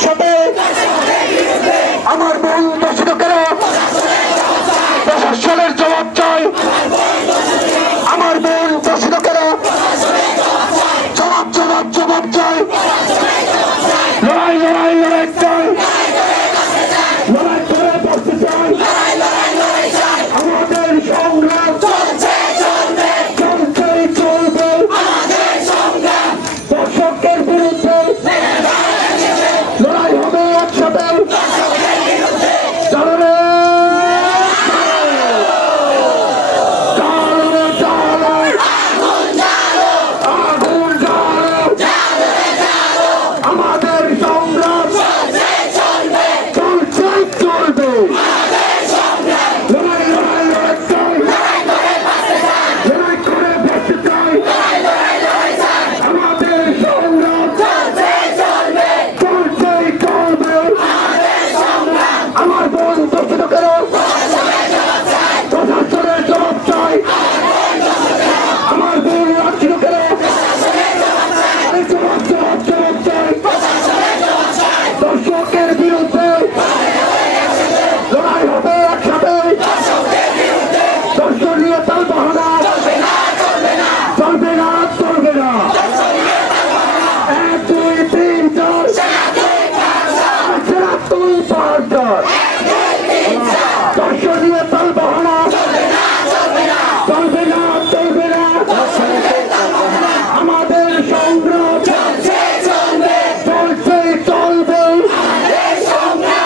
একসাথে আমার বোন দর্শকেরা প্রশাসনের জবাব চাই। আমার বোন দর্শকেরা জবাব জবাব জবাব চাই। লড়াই লড়াই লড়াই চাই। লড়াই করে বসতে চাই। আমাদের সংগ্রাম চলছেই চলবে। দর্শকের বিরুদ্ধে লড়াই হবে একসাথে। আমাদের সংগ্রাম চলছেই চলবে। লড়াই লড়াই লড়াই চাই। লড়াই করে বসতে চাই। আমাদের সংগ্রাম চলছেই চলবে। আমার বোন দর্শকেরা প্রশাসনের জবাব চাই। আমার বোন দর্শকেরা জবাব জবাব জবাব চাই। দর্শকের বিরুদ্ধে লড়াই হবে একসাথে। দর্শনীয় তাল বাহানা চলবে না চলবে না। 1 2 3 4 সেরা 2 5 4 দর্শনীয় তাল বাহানা